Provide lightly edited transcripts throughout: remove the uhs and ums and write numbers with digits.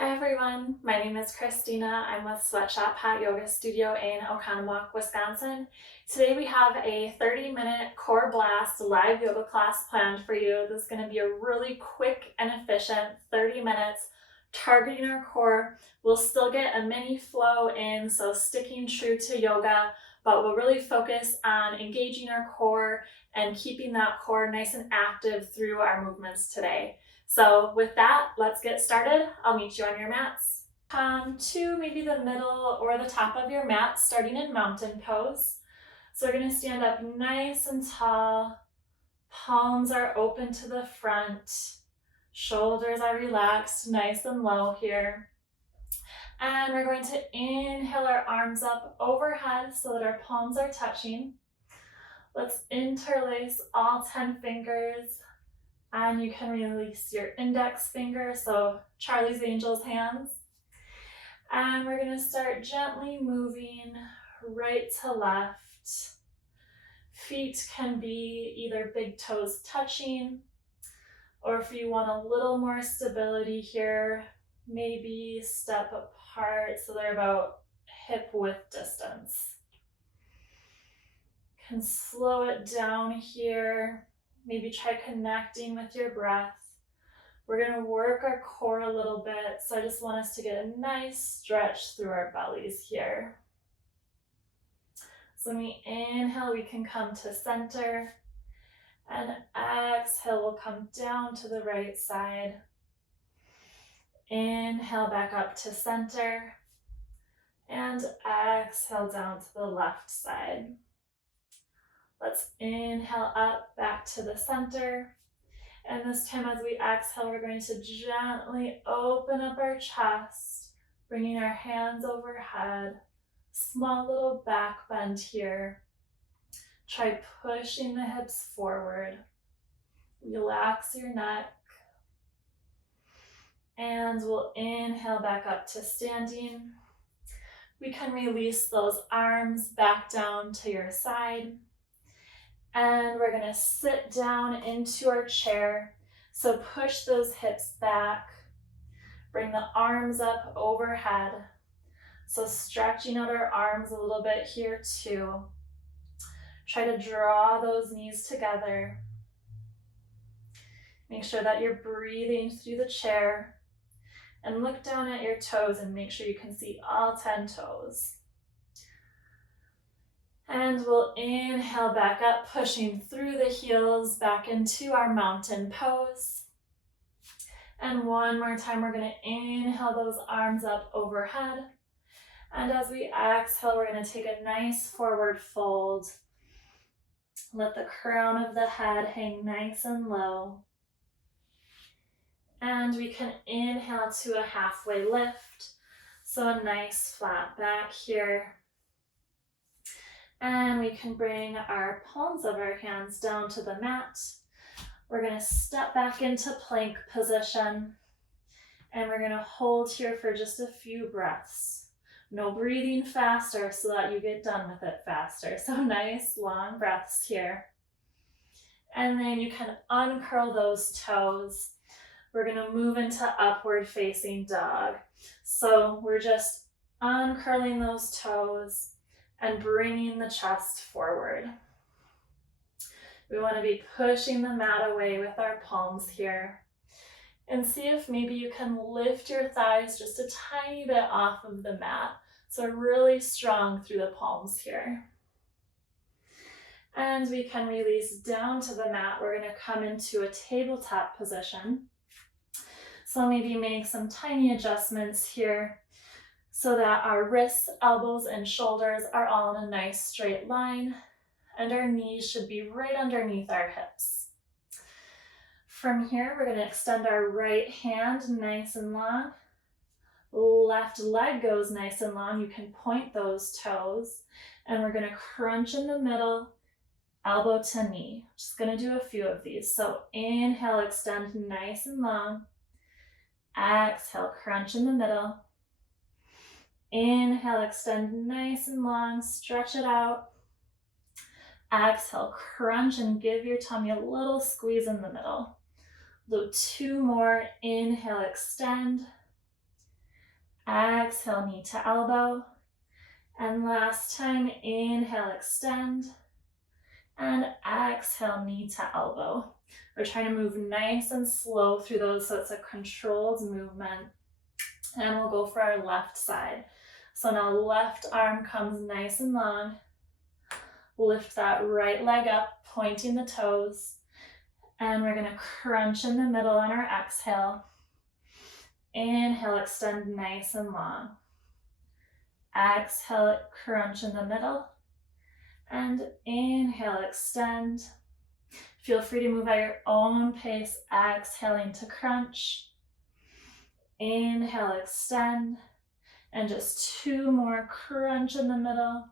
Hi everyone, my name is Christina. I'm with Sweatshop Hot Yoga Studio in Oconomowoc, Wisconsin. Today we have a 30-minute core blast live yoga class planned for you. This is going to be a really quick and efficient 30 minutes targeting our core. We'll still get a mini flow in, so sticking true to yoga, but we'll really focus on engaging our core and keeping that core nice and active through our movements today. So with that, let's get started. I'll meet you on your mats. Come to maybe the middle or the top of your mat, starting in mountain pose. So we're going to stand up nice and tall. Palms are open to the front. Shoulders are relaxed, nice and low here. And we're going to inhale our arms up overhead so that our palms are touching. Let's interlace all 10 fingers. And you can release your index finger, so Charlie's Angels hands. And we're going to start gently moving right to left. Feet can be either big toes touching, or if you want a little more stability here, maybe step apart so they're about hip width distance. Can slow it down here. Maybe try connecting with your breath. We're going to work our core a little bit, so I just want us to get a nice stretch through our bellies here. So when we inhale, we can come to center, and exhale, we'll come down to the right side. Inhale back up to center, and exhale down to the left side. Let's inhale up back to the center. And this time as we exhale, we're going to gently open up our chest, bringing our hands overhead. Small little back bend here. Try pushing the hips forward. Relax your neck. And we'll inhale back up to standing. We can release those arms back down to your side. And we're going to sit down into our chair. So push those hips back. Bring the arms up overhead. So stretching out our arms a little bit here too. Try to draw those knees together. Make sure that you're breathing through the chair. And look down at your toes and make sure you can see all 10 toes. And we'll inhale back up, pushing through the heels back into our mountain pose. And one more time, we're going to inhale those arms up overhead. And as we exhale, we're going to take a nice forward fold. Let the crown of the head hang nice and low. And we can inhale to a halfway lift. So a nice flat back here. And we can bring our palms of our hands down to the mat. We're going to step back into plank position. And we're going to hold here for just a few breaths. No breathing faster so that you get done with it faster. So nice long breaths here. And then you can uncurl those toes. We're going to move into upward facing dog. So we're just uncurling those toes and bringing the chest forward. We want to be pushing the mat away with our palms here. And see if maybe you can lift your thighs just a tiny bit off of the mat. So really strong through the palms here. And we can release down to the mat. We're going to come into a tabletop position. So maybe make some tiny adjustments here, so that our wrists, elbows, and shoulders are all in a nice straight line, and our knees should be right underneath our hips. From here, we're going to extend our right hand nice and long. Left leg goes nice and long. You can point those toes, and we're going to crunch in the middle, elbow to knee. Just going to do a few of these. So inhale, extend nice and long. Exhale, crunch in the middle. Inhale, extend nice and long, stretch it out. Exhale, crunch and give your tummy a little squeeze in the middle. Do 2 more, inhale, extend. Exhale, knee to elbow. And last time, inhale, extend. And exhale, knee to elbow. We're trying to move nice and slow through those so it's a controlled movement. And we'll go for our left side. So now left arm comes nice and long. Lift that right leg up, pointing the toes. And we're gonna crunch in the middle on our exhale. Inhale, extend nice and long. Exhale, crunch in the middle. And inhale, extend. Feel free to move at your own pace, exhaling to crunch. Inhale, extend. And just 2 more, crunch in the middle.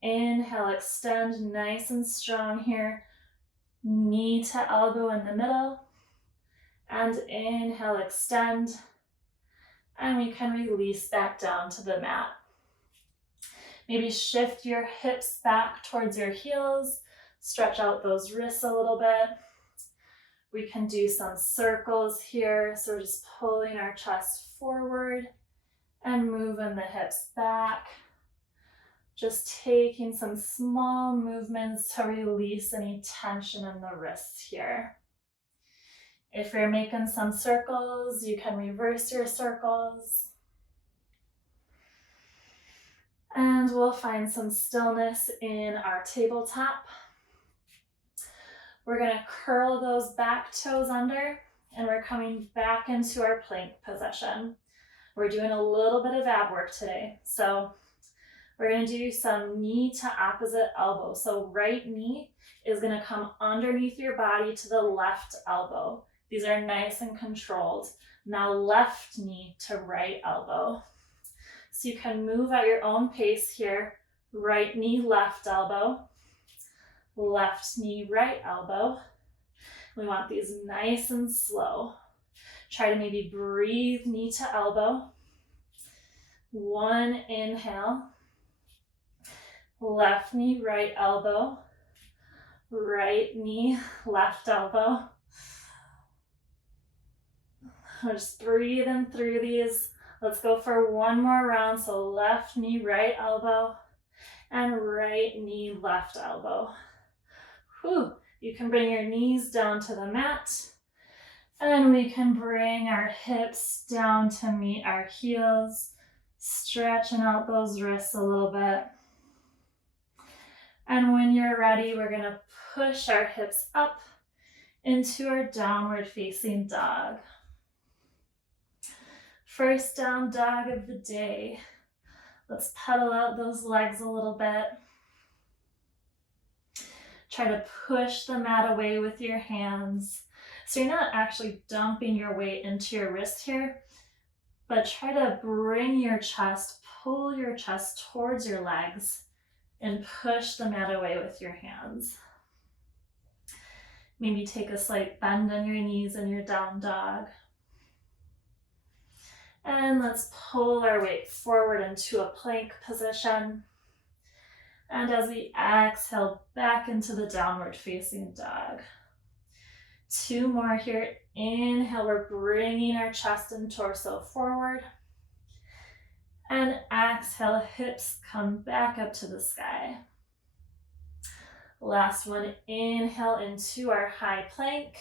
Inhale, extend, nice and strong here. Knee to elbow in the middle. And inhale, extend. And we can release back down to the mat. Maybe shift your hips back towards your heels. Stretch out those wrists a little bit. We can do some circles here. So we're just pulling our chest forward and moving the hips back. Just taking some small movements to release any tension in the wrists here. If you're making some circles, you can reverse your circles. And we'll find some stillness in our tabletop. We're gonna curl those back toes under, and we're coming back into our plank position. We're doing a little bit of ab work today. So we're gonna do some knee to opposite elbow. So right knee is gonna come underneath your body to the left elbow. These are nice and controlled. Now left knee to right elbow. So you can move at your own pace here. Right knee, left elbow. Left knee, right elbow. We want these nice and slow. Try to maybe breathe knee to elbow. 1 inhale. Left knee, right elbow. Right knee, left elbow. We're just breathing through these. Let's go for 1 more round. So left knee, right elbow, and right knee, left elbow. Whew. You can bring your knees down to the mat, and we can bring our hips down to meet our heels, stretching out those wrists a little bit. And when you're ready, we're gonna push our hips up into our downward facing dog. First down dog of the day. Let's pedal out those legs a little bit. Try to push the mat away with your hands. So you're not actually dumping your weight into your wrist here, but try to bring your chest, pull your chest towards your legs, and push the mat away with your hands. Maybe take a slight bend on your knees in your down dog. And let's pull our weight forward into a plank position. And as we exhale back into the downward facing dog. 2 more here. Inhale, we're bringing our chest and torso forward. And exhale, hips come back up to the sky. Last one, inhale into our high plank.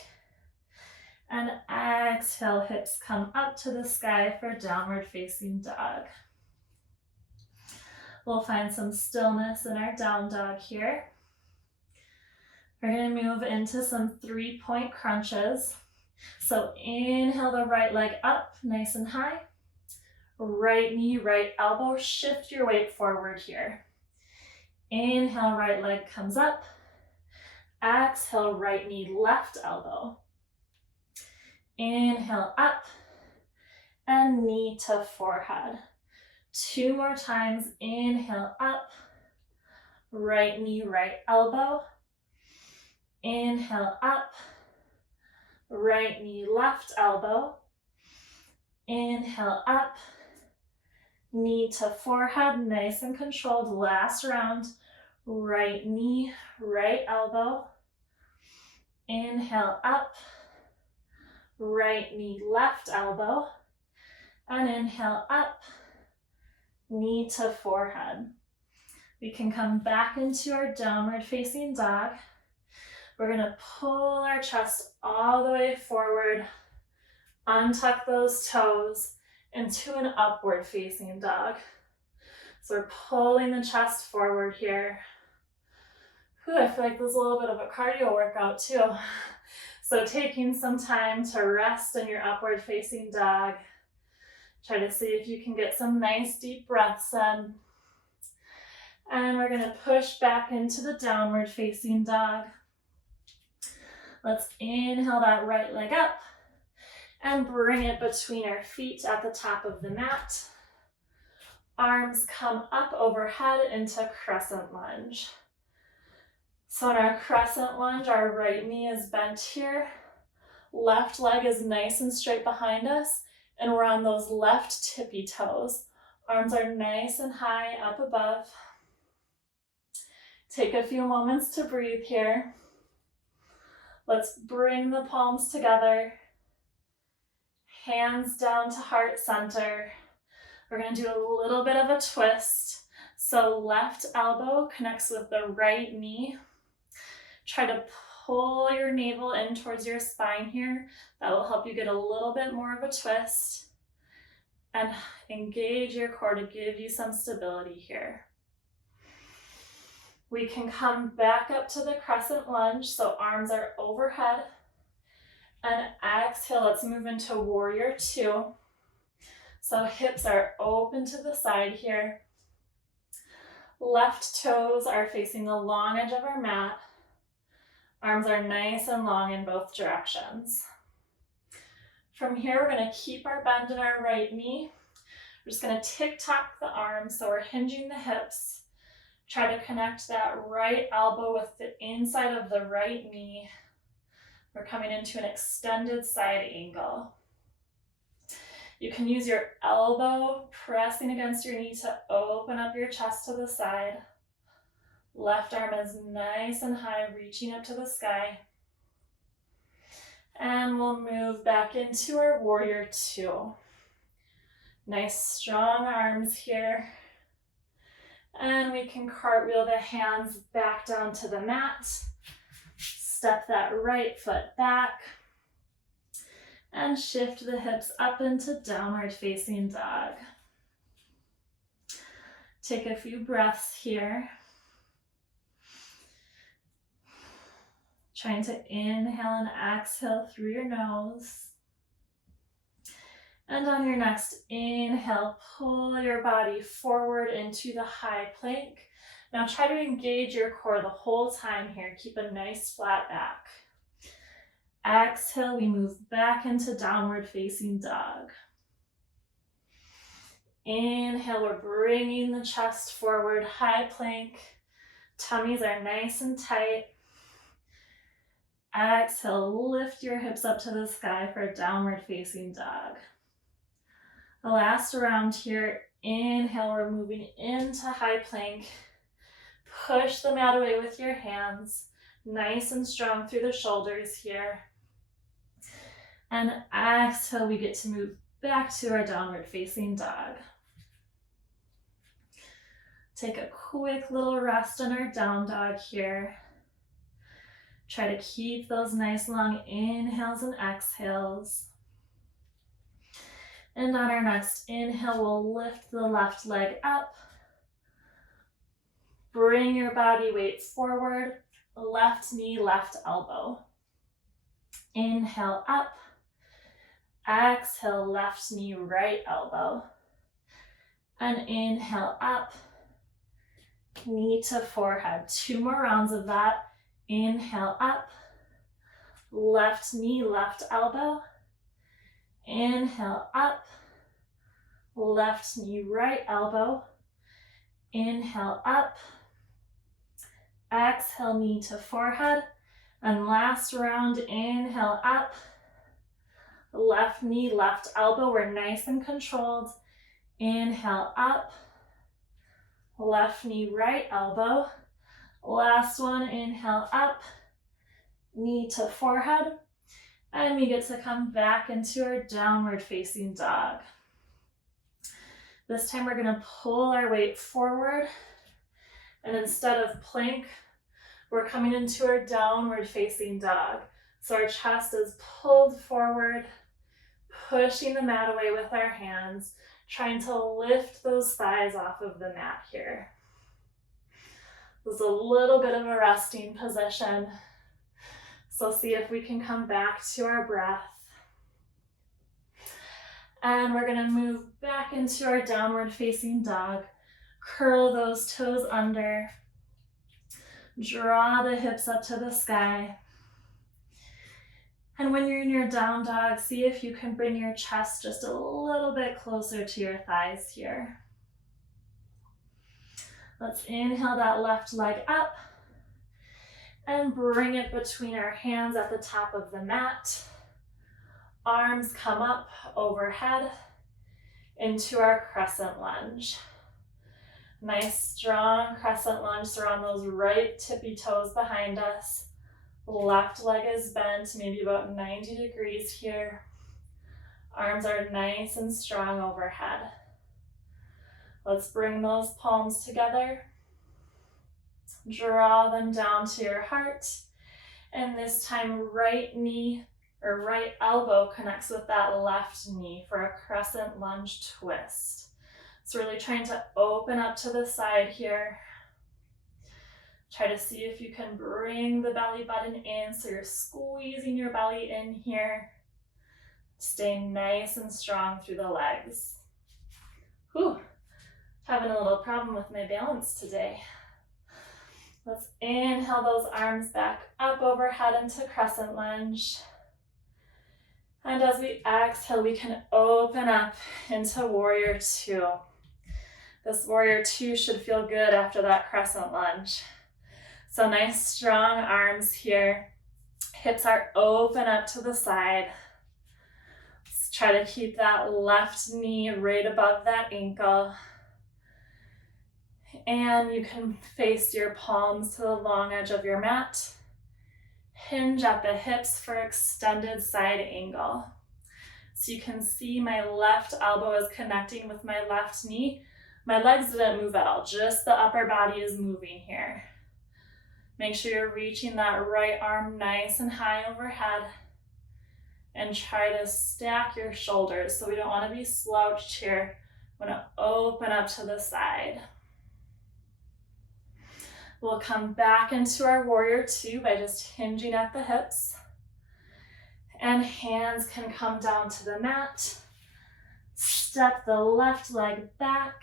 And exhale, hips come up to the sky for downward facing dog. We'll find some stillness in our down dog here. We're gonna move into some 3-point crunches. So inhale the right leg up, nice and high. Right knee, right elbow, shift your weight forward here. Inhale, right leg comes up. Exhale, right knee, left elbow. Inhale up, and knee to forehead. 2 more times, inhale up, right knee, right elbow. Inhale up, right knee, left elbow. Inhale up, knee to forehead, nice and controlled. Last round, right knee, right elbow. Inhale up, right knee, left elbow. And inhale up, knee to forehead. We can come back into our downward facing dog. We're gonna pull our chest all the way forward, untuck those toes into an upward facing dog. So we're pulling the chest forward here. Whew, I feel like this is a little bit of a cardio workout too. So taking some time to rest in your upward facing dog. Try to see if you can get some nice deep breaths in. And we're gonna push back into the downward facing dog. Let's inhale that right leg up and bring it between our feet at the top of the mat. Arms come up overhead into crescent lunge. So in our crescent lunge, our right knee is bent here. Left leg is nice and straight behind us, and we're on those left tippy toes. Arms are nice and high up above. Take a few moments to breathe here. Let's bring the palms together. Hands down to heart center. We're going to do a little bit of a twist. So left elbow connects with the right knee. Try to pull your navel in towards your spine here. That will help you get a little bit more of a twist. And engage your core to give you some stability here. We can come back up to the crescent lunge, so arms are overhead. And exhale, let's move into warrior two. So hips are open to the side here. Left toes are facing the long edge of our mat. Arms are nice and long in both directions. From here, we're going to keep our bend in our right knee. We're just going to tick-tock the arms, so we're hinging the hips. Try to connect that right elbow with the inside of the right knee. We're coming into an extended side angle. You can use your elbow pressing against your knee to open up your chest to the side. Left arm is nice and high, reaching up to the sky. And we'll move back into our warrior two. Nice strong arms here. And we can cartwheel the hands back down to the mat. Step that right foot back. And shift the hips up into downward facing dog. Take a few breaths here. Trying to inhale and exhale through your nose. And on your next inhale, pull your body forward into the high plank. Now try to engage your core the whole time here. Keep a nice flat back. Exhale, we move back into downward facing dog. Inhale, we're bringing the chest forward, high plank. Tummies are nice and tight. Exhale, lift your hips up to the sky for downward facing dog. The last round here, inhale, we're moving into high plank. Push the mat away with your hands, nice and strong through the shoulders here. And exhale, we get to move back to our downward facing dog. Take a quick little rest on our down dog here. Try to keep those nice long inhales and exhales. And on our next inhale, we'll lift the left leg up. Bring your body weight forward, left knee, left elbow. Inhale up. Exhale, left knee, right elbow. And inhale up, knee to forehead. 2 more rounds of that. Inhale up, left knee, left elbow. Inhale up, left knee, right elbow. Inhale up, exhale, knee to forehead. And last round, inhale up, left knee, left elbow. We're nice and controlled. Inhale up, left knee, right elbow. Last one, inhale up, knee to forehead. And we get to come back into our downward facing dog. This time we're gonna pull our weight forward, and instead of plank, we're coming into our downward facing dog. So our chest is pulled forward, pushing the mat away with our hands, trying to lift those thighs off of the mat here. This is a little bit of a resting position. So see if we can come back to our breath. And we're gonna move back into our downward facing dog. Curl those toes under. Draw the hips up to the sky. And when you're in your down dog, see if you can bring your chest just a little bit closer to your thighs here. Let's inhale that left leg up and bring it between our hands at the top of the mat. Arms come up overhead into our crescent lunge. Nice strong crescent lunge, so we're on those right tippy toes behind us. Left leg is bent, maybe about 90 degrees here. Arms are nice and strong overhead. Let's bring those palms together. Draw them down to your heart. And this time, right knee or right elbow connects with that left knee for a crescent lunge twist. So really trying to open up to the side here. Try to see if you can bring the belly button in, so you're squeezing your belly in here. Stay nice and strong through the legs. Whew, having a little problem with my balance today. Let's inhale those arms back up overhead into crescent lunge. And as we exhale, we can open up into warrior two. This warrior two should feel good after that crescent lunge. So nice strong arms here. Hips are open up to the side. Let's try to keep that left knee right above that ankle. And you can face your palms to the long edge of your mat. Hinge at the hips for extended side angle. So you can see my left elbow is connecting with my left knee. My legs didn't move at all, just the upper body is moving here. Make sure you're reaching that right arm nice and high overhead. And try to stack your shoulders. So we don't want to be slouched here. We want to open up to the side. We'll come back into our warrior two by just hinging at the hips. And hands can come down to the mat. Step the left leg back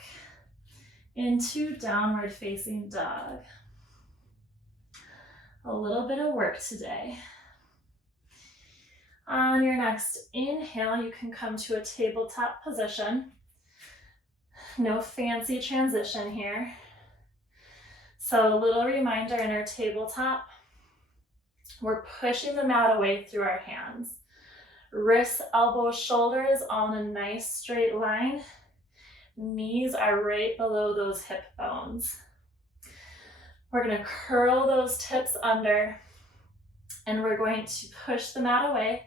into downward facing dog. A little bit of work today. On your next inhale, you can come to a tabletop position. No fancy transition here. So a little reminder, in our tabletop, we're pushing the mat away through our hands. Wrists, elbows, shoulders all in a nice straight line. Knees are right below those hip bones. We're going to curl those tips under, and we're going to push the mat away,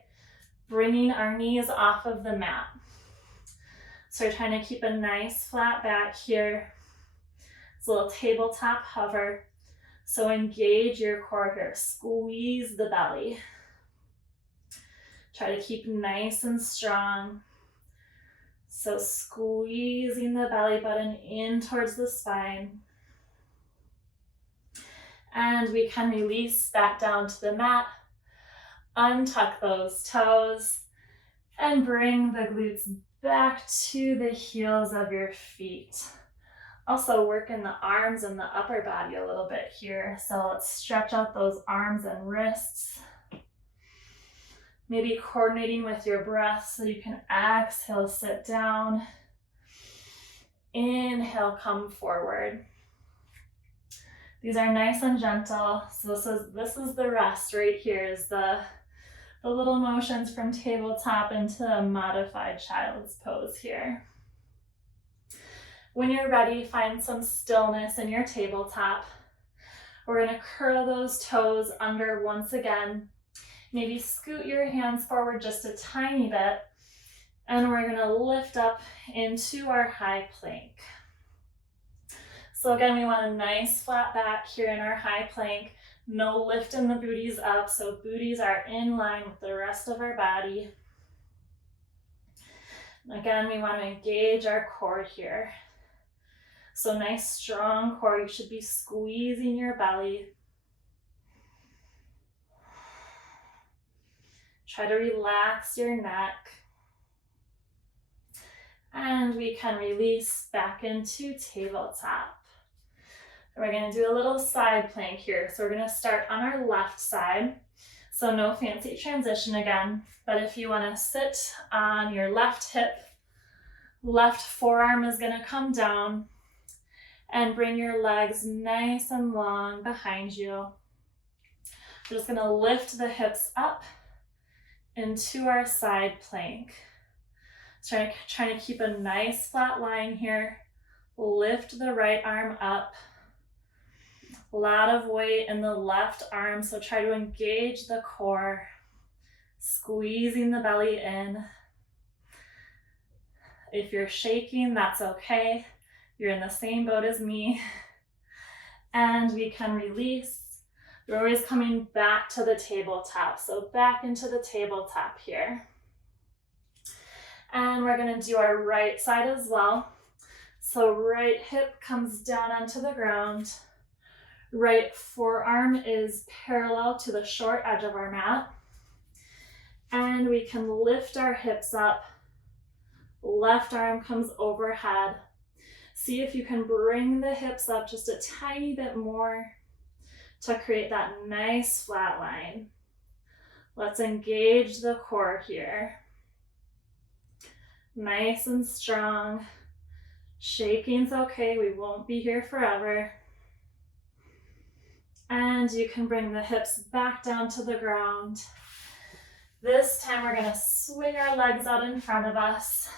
bringing our knees off of the mat. So we're trying to keep a nice flat back here. It's a little tabletop hover. So engage your core here, squeeze the belly. Try to keep nice and strong. So squeezing the belly button in towards the spine. And we can release back down to the mat. Untuck those toes and bring the glutes back to the heels of your feet. Also working the arms and the upper body a little bit here. So let's stretch out those arms and wrists. Maybe coordinating with your breath so you can exhale, sit down. Inhale, come forward. These are nice and gentle. So this is the rest right here, is the little motions from tabletop into a modified child's pose here. When you're ready, find some stillness in your tabletop. We're going to curl those toes under once again. Maybe scoot your hands forward just a tiny bit And we're gonna lift up into our high plank. So again, we want a nice flat back here in our high plank. No lifting the booties up, so booties are in line with the rest of our body. Again, we want to engage our core here. So nice strong core, you should be squeezing your belly. Try to relax your neck. And we can release back into tabletop. We're going to do a little side plank here. So we're going to start on our left side. So no fancy transition again, but if you want to sit on your left hip, left forearm is going to come down, and bring your legs nice and long behind you. We're just going to lift the hips up into our side plank. Trying to keep a nice flat line here. Lift the right arm up. A lot of weight in the left arm, so try to engage the core, squeezing the belly in. If you're shaking, that's okay. You're in the same boat as me. And we can release. We're always coming back to the tabletop, so back into the tabletop here. And we're going to do our right side as well. So right hip comes down onto the ground. Right forearm is parallel to the short edge of our mat. And we can lift our hips up. Left arm comes overhead. See if you can bring the hips up just a tiny bit more to create that nice flat line. Let's engage the core here. Nice and strong. Shaking's okay, we won't be here forever. And you can bring the hips back down to the ground. This time we're going to swing our legs out in front of us.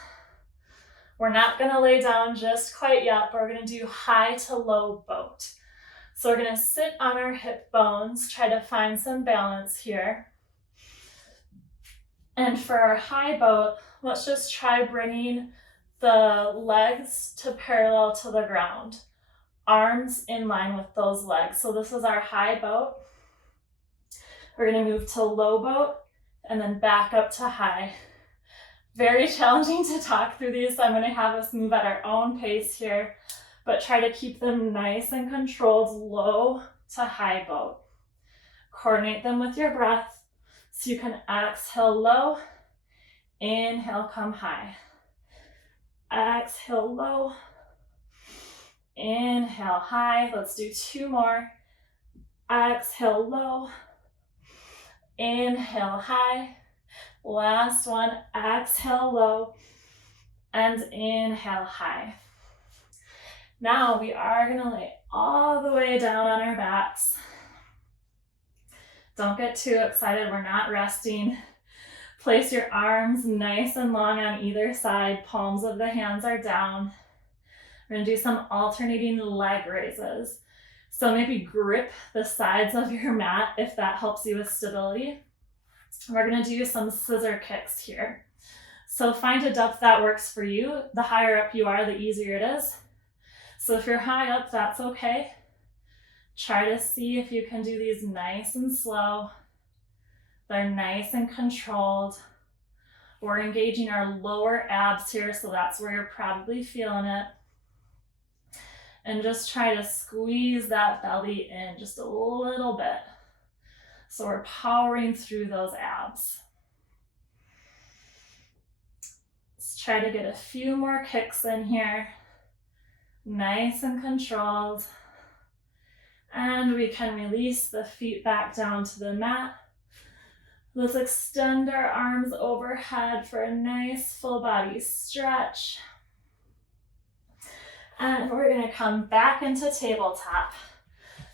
We're not going to lay down just quite yet, but we're going to do high to low boat. So we're going to sit on our hip bones, try to find some balance here. And for our high boat, let's just try bringing the legs to parallel to the ground. Arms in line with those legs. So this is our high boat. We're going to move to low boat and then back up to high. Very challenging to talk through these, so I'm going to have us move at our own pace here, but try to keep them nice and controlled, low to high boat. Coordinate them with your breath so you can exhale low, inhale, come high. Exhale low, inhale high. Let's do two more. Exhale low, inhale high. Last one, exhale low and inhale high. Now we are going to lay all the way down on our backs. Don't get too excited, we're not resting. Place your arms nice and long on either side. Palms of the hands are down. We're going to do some alternating leg raises. So maybe grip the sides of your mat if that helps you with stability. We're going to do some scissor kicks here. So find a depth that works for you. The higher up you are, the easier it is. So if you're high up, that's okay. Try to see if you can do these nice and slow. They're nice and controlled. We're engaging our lower abs here, so that's where you're probably feeling it. And just try to squeeze that belly in just a little bit. So we're powering through those abs. Let's try to get a few more kicks in here. Nice and controlled. And we can release the feet back down to the mat. Let's extend our arms overhead for a nice full body stretch. And we're going to come back into tabletop.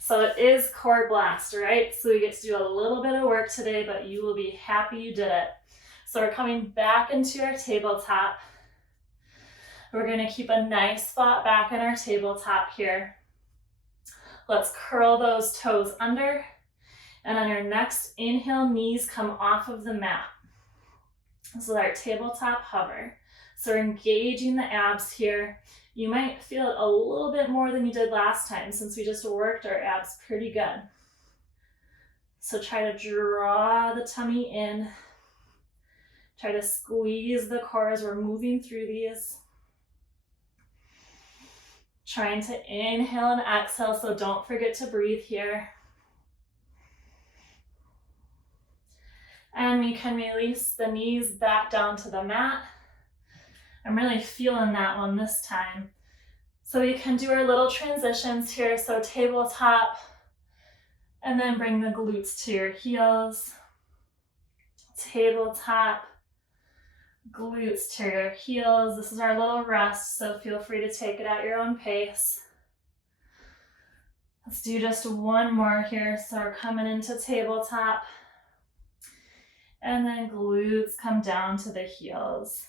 So it is core blast, right? So we get to do a little bit of work today, but you will be happy you did it. So we're coming back into our tabletop. We're going to keep a nice flat back in our tabletop here. Let's curl those toes under. And on your next inhale, knees come off of the mat. This is our tabletop hover. So we're engaging the abs here. You might feel it a little bit more than you did last time since we just worked our abs pretty good. So try to draw the tummy in. Try to squeeze the core as we're moving through these. Trying to inhale and exhale, so don't forget to breathe here. And we can release the knees back down to the mat. I'm really feeling that one this time. So we can do our little transitions here. So tabletop, and then bring the glutes to your heels. Tabletop, glutes to your heels. This is our little rest, so feel free to take it at your own pace. Let's do just one more here. So we're coming into tabletop, and then glutes come down to the heels.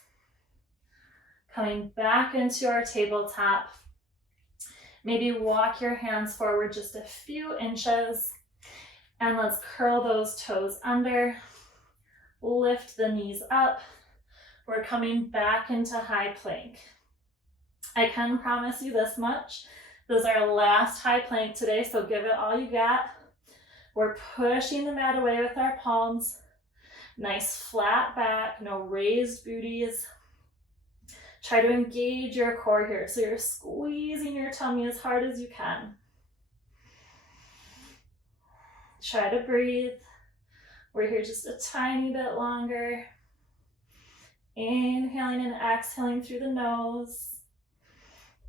Coming back into our tabletop. Maybe walk your hands forward just a few inches, and let's curl those toes under. Lift the knees up. We're coming back into high plank. I can promise you this much. This is our last high plank today, so give it all you got. We're pushing the mat away with our palms. Nice flat back, no raised booties. Try to engage your core here, so you're squeezing your tummy as hard as you can. Try to breathe. We're here just a tiny bit longer. Inhaling and exhaling through the nose.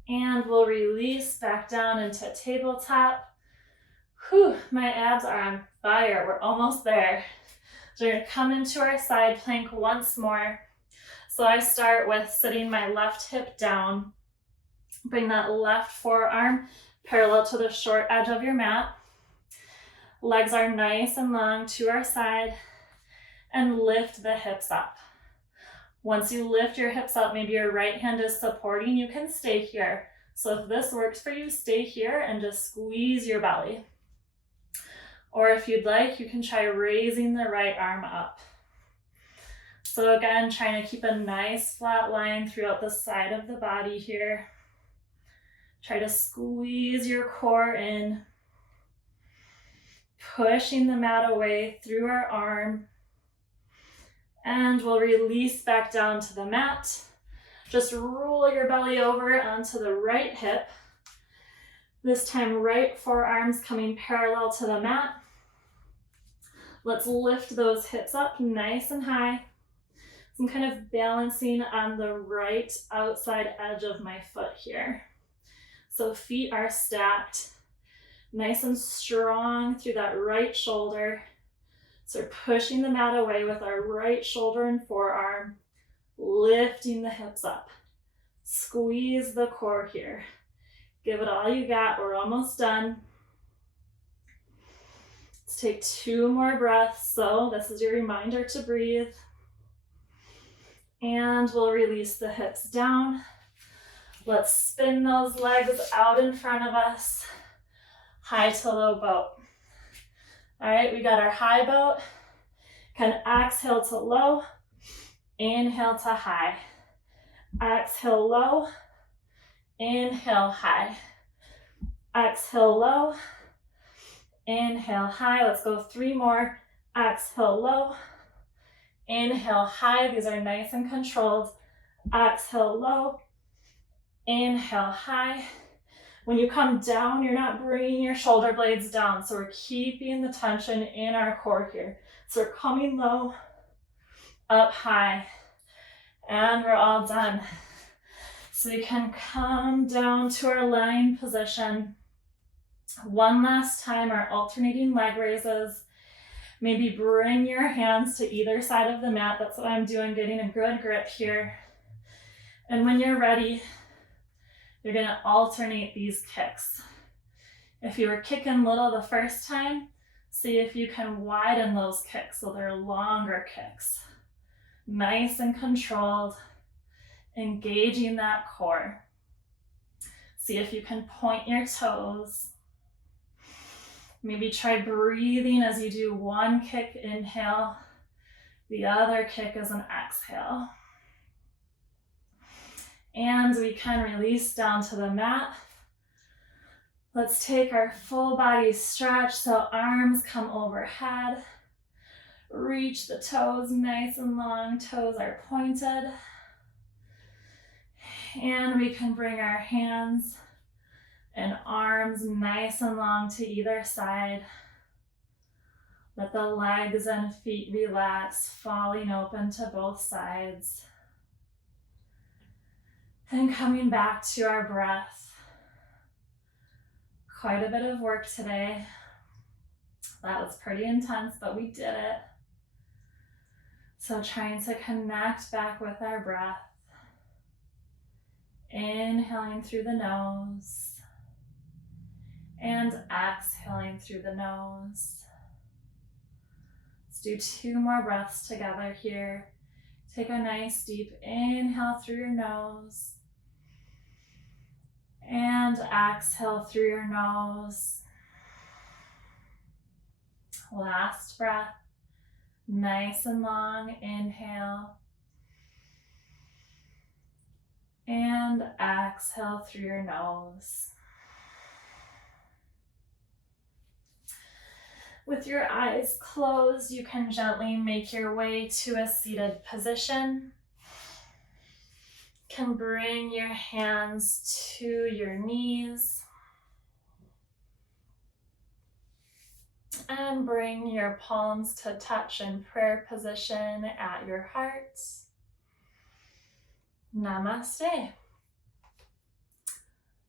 And we'll release back down into tabletop. Whew, my abs are on fire. We're almost there. So we're gonna come into our side plank once more. So I start with sitting my left hip down. Bring that left forearm parallel to the short edge of your mat. Legs are nice and long to our side, and lift the hips up. Once you lift your hips up, maybe your right hand is supporting, you can stay here. So if this works for you, stay here and just squeeze your belly. Or if you'd like, you can try raising the right arm up. So again, trying to keep a nice flat line throughout the side of the body here. Try to squeeze your core in. Pushing the mat away through our arm. And we'll release back down to the mat. Just roll your belly over onto the right hip. This time, right forearms coming parallel to the mat. Let's lift those hips up nice and high. So I'm kind of balancing on the right outside edge of my foot here. So feet are stacked, nice and strong through that right shoulder. So we're pushing the mat away with our right shoulder and forearm, lifting the hips up. Squeeze the core here. Give it all you got. We're almost done. Let's take 2 more breaths. So this is your reminder to breathe. And we'll release the hips down. Let's spin those legs out in front of us. High to low boat. All right, we got our high boat. Can exhale to low, inhale to high. Exhale low, inhale high. Exhale low, inhale high. Let's go 3 more. Exhale low, inhale high. These are nice and controlled. Exhale low, inhale high. When you come down, you're not bringing your shoulder blades down. So we're keeping the tension in our core here. So we're coming low, up high, and we're all done. So we can come down to our lying position. One last time, our alternating leg raises. Maybe bring your hands to either side of the mat. That's what I'm doing, getting a good grip here. And when you're ready, you're gonna alternate these kicks. If you were kicking little the first time, see if you can widen those kicks so they're longer kicks. Nice and controlled, engaging that core. See if you can point your toes. Maybe try breathing as you do one kick, inhale. The other kick is an exhale. And we can release down to the mat. Let's take our full body stretch, so arms come overhead. Reach the toes nice and long, toes are pointed. And we can bring our hands and arms nice and long to either side. Let the legs and feet relax, falling open to both sides. And coming back to our breath. Quite a bit of work today. That was pretty intense, but we did it. So trying to connect back with our breath. Inhaling through the nose and exhaling through the nose. Let's do 2 more breaths together here. Take a nice deep inhale through your nose and exhale through your nose. Last breath, nice and long, inhale. And exhale through your nose. With your eyes closed, you can gently make your way to a seated position. You can bring your hands to your knees. And bring your palms to touch in prayer position at your heart. Namaste.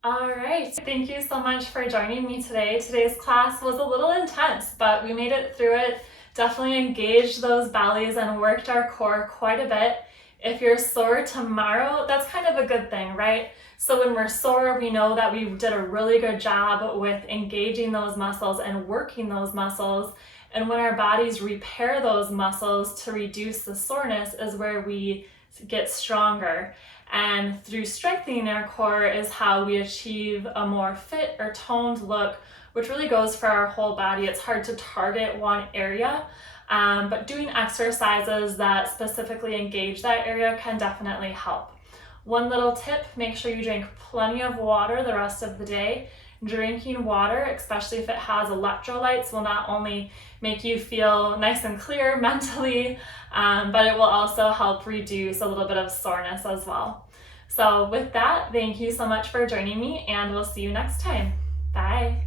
All right, thank you so much for joining me today. Today's class was a little intense, but we made it through it. Definitely engaged those bellies and worked our core quite a bit. If you're sore tomorrow, that's kind of a good thing, right? So when we're sore, we know that we did a really good job with engaging those muscles and working those muscles. And when our bodies repair those muscles to reduce the soreness is where we get stronger. And through strengthening our core is how we achieve a more fit or toned look, which really goes for our whole body. It's hard to target one area, but doing exercises that specifically engage that area can definitely help. One little tip, make sure you drink plenty of water the rest of the day. Drinking water, especially if it has electrolytes, will not only make you feel nice and clear mentally, but it will also help reduce a little bit of soreness as well. So with that, thank you so much for joining me, and we'll see you next time. Bye.